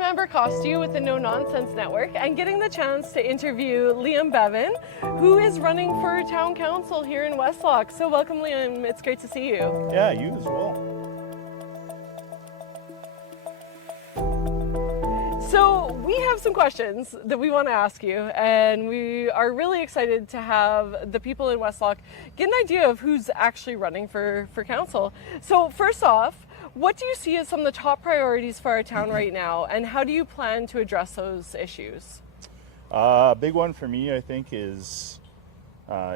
I'm Amber Costu with the No Nonsense Network and getting the chance to interview Bevan, who is running for town council here in Westlock. So welcome, Liam. It's great to see you. Yeah, you as well. So we have some questions that we want to ask you, and we are really excited to have the people in Westlock get an idea of who's actually running for council. So first off, what do you see as some of the top priorities for our town right now, and how do you plan to address those issues? A big one for me, I think, is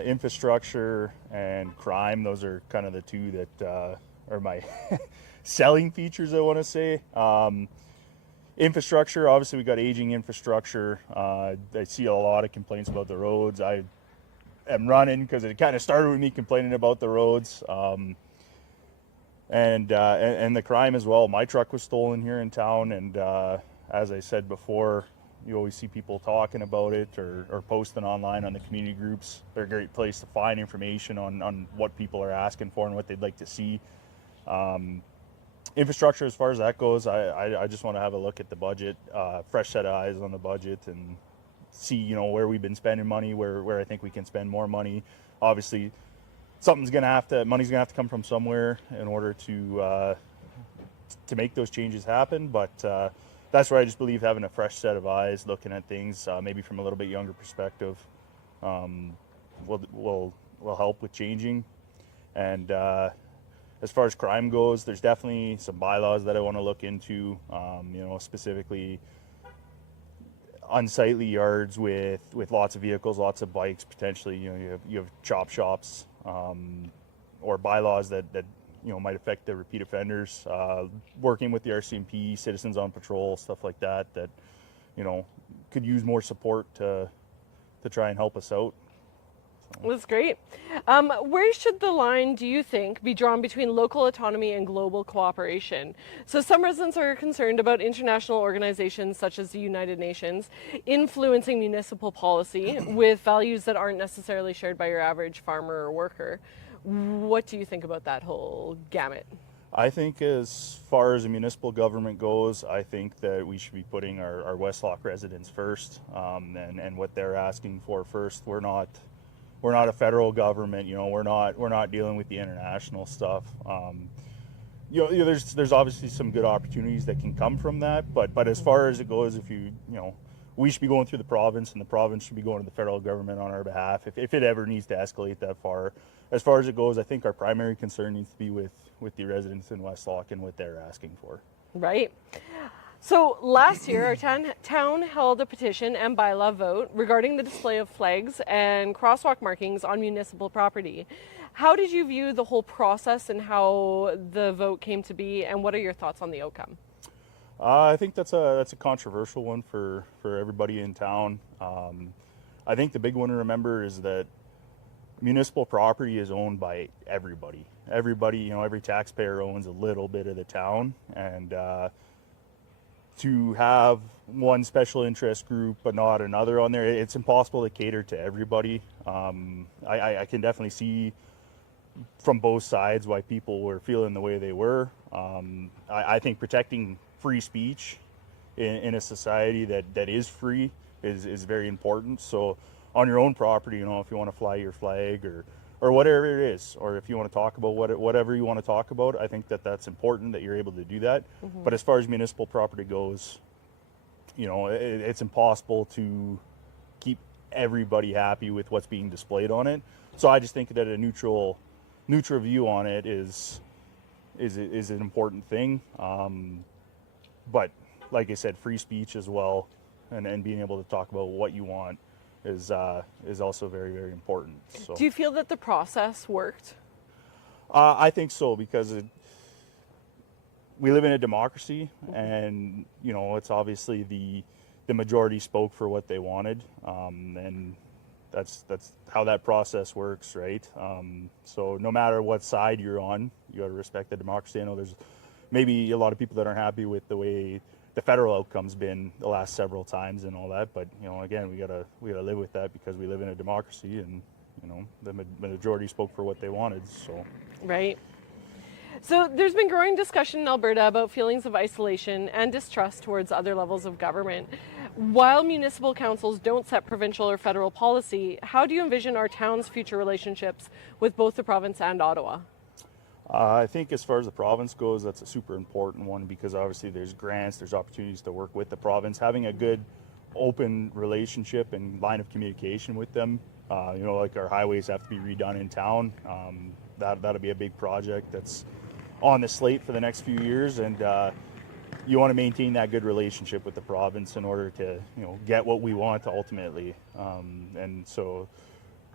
infrastructure and crime. Those are kind of the two that are my selling features, I want to say. Infrastructure, obviously we got aging infrastructure. I see a lot of complaints about the roads. I am running because it kind of started with me complaining about the roads. And the crime as well. My truck was stolen here in town, and as I said before, you always see people talking about it or posting online on the community groups. They're a great place to find information on what people are asking for and what they'd like to see. Infrastructure, as far as that goes, I just want to have a look at the budget, fresh set of eyes on the budget, and see where we've been spending money, where I think we can spend more money. Obviously, money's gonna have to come from somewhere in order to make those changes happen. But that's where I just believe having a fresh set of eyes, looking at things maybe from a little bit younger perspective, will help with changing. And as far as crime goes, there's definitely some bylaws that I want to look into. Specifically unsightly yards with lots of vehicles, lots of bikes, potentially. You have chop shops. Or bylaws that might affect the repeat offenders, working with the RCMP, citizens on patrol, stuff like that could use more support to try and help us out. That's great. Where should the line, do you think, be drawn between local autonomy and global cooperation? So some residents are concerned about international organizations such as the United Nations influencing municipal policy with values that aren't necessarily shared by your average farmer or worker. What do you think about that whole gamut? I think as far as a municipal government goes, I think that we should be putting our Westlock residents first, and what they're asking for first. We're not a federal government, we're not dealing with the international stuff. There's obviously some good opportunities that can come from that, but as far as it goes, we should be going through the province, and the province should be going to the federal government on our behalf if it ever needs to escalate that far. As far as it goes, I think our primary concern needs to be with the residents in Westlock and what they're asking for. Right. So last year, our town held a petition and bylaw vote regarding the display of flags and crosswalk markings on municipal property. How did you view the whole process and how the vote came to be, and what are your thoughts on the outcome? I think that's a controversial one for everybody in town. I think the big one to remember is that municipal property is owned by everybody. Everybody, every taxpayer owns a little bit of the town, and to have one special interest group but not another on there, it's impossible to cater to everybody. I can definitely see from both sides why people were feeling the way they were. I think protecting free speech in a society that is free is very important. So on your own property, if you want to fly your flag or whatever it is, or if you want to talk about whatever you want to talk about, I think that's important that you're able to do that. Mm-hmm. But as far as municipal property goes, it's impossible to keep everybody happy with what's being displayed on it. So I just think that a neutral view on it is an important thing. But like I said, free speech as well, and being able to talk about what you want is also very, very important. So, do you feel that the process worked? I think so, because we live in a democracy, mm-hmm. and it's obviously the majority spoke for what they wanted, and that's how that process works, right? So no matter what side you're on, you got to respect the democracy. I know there's maybe a lot of people that aren't happy with the way the federal outcome's been the last several times and all that, but again, we gotta live with that because we live in a democracy, and the majority spoke for what they wanted. So right. So there's been growing discussion in Alberta about feelings of isolation and distrust towards other levels of government. While municipal councils don't set provincial or federal policy, how do you envision our town's future relationships with both the province and Ottawa? I think as far as the province goes, that's a super important one because obviously there's grants, there's opportunities to work with the province. Having a good open relationship and line of communication with them, like our highways have to be redone in town. That'll be a big project that's on the slate for the next few years, and you want to maintain that good relationship with the province in order to get what we want ultimately.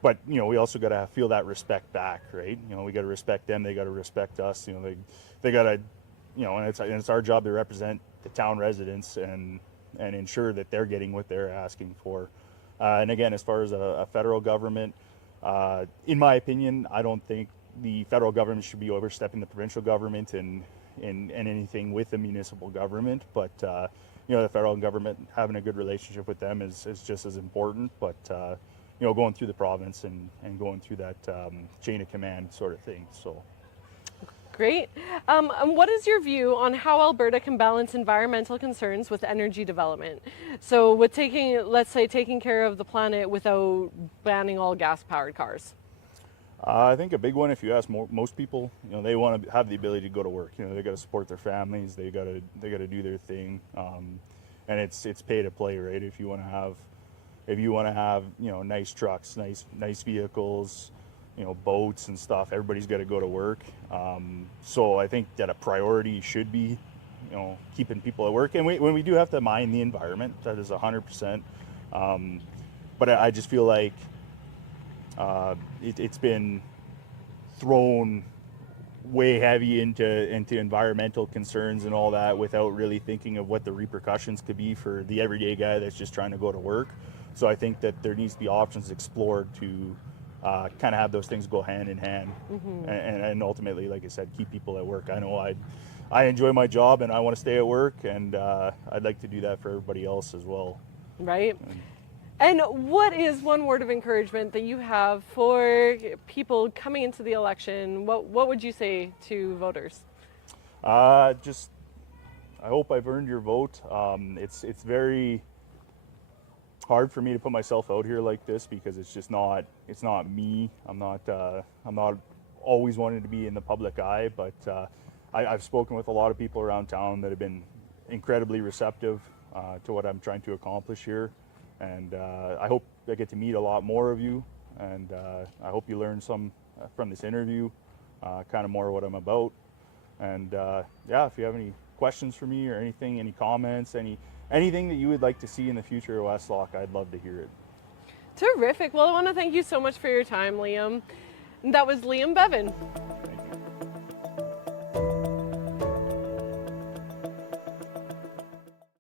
But we also got to feel that respect back, right? We got to respect them, they got to respect us. They got to, and it's our job to represent the town residents and ensure that they're getting what they're asking for. And again, as far as a federal government, in my opinion, I don't think the federal government should be overstepping the provincial government and anything with the municipal government. But the federal government, having a good relationship with them is just as important. But going through the province and going through that chain of command sort of thing. So. Great. And what is your view on how Alberta can balance environmental concerns with energy development? So with taking care of the planet without banning all gas-powered cars? I think a big one, if you ask most people, they want to have the ability to go to work. They got to support their families. They got to do their thing, and it's pay to play, right? If you want to have nice trucks, nice vehicles, boats and stuff, everybody's got to go to work. So I think that a priority should be keeping people at work. And when we do have to mind the environment, that is 100%. But I just feel like it's been thrown way heavy into environmental concerns and all that without really thinking of what the repercussions could be for the everyday guy that's just trying to go to work. So I think that there needs to be options explored to kind of have those things go hand in hand, and ultimately, like I said, keep people at work. I know I enjoy my job and I want to stay at work, and I'd like to do that for everybody else as well. Right. And what is one word of encouragement that you have for people coming into the election? What would you say to voters? I hope I've earned your vote. It's very hard for me to put myself out here like this because it's not me. I'm not always wanting to be in the public eye, but I've spoken with a lot of people around town that have been incredibly receptive to what I'm trying to accomplish here. And I hope I get to meet a lot more of you, and I hope you learn some from this interview, kind of more what I'm about. And if you have any questions for me or anything, any comments, anything that you would like to see in the future of Westlock, I'd love to hear it. Terrific. Well, I want to thank you so much for your time, Liam. That was Liam Bevan.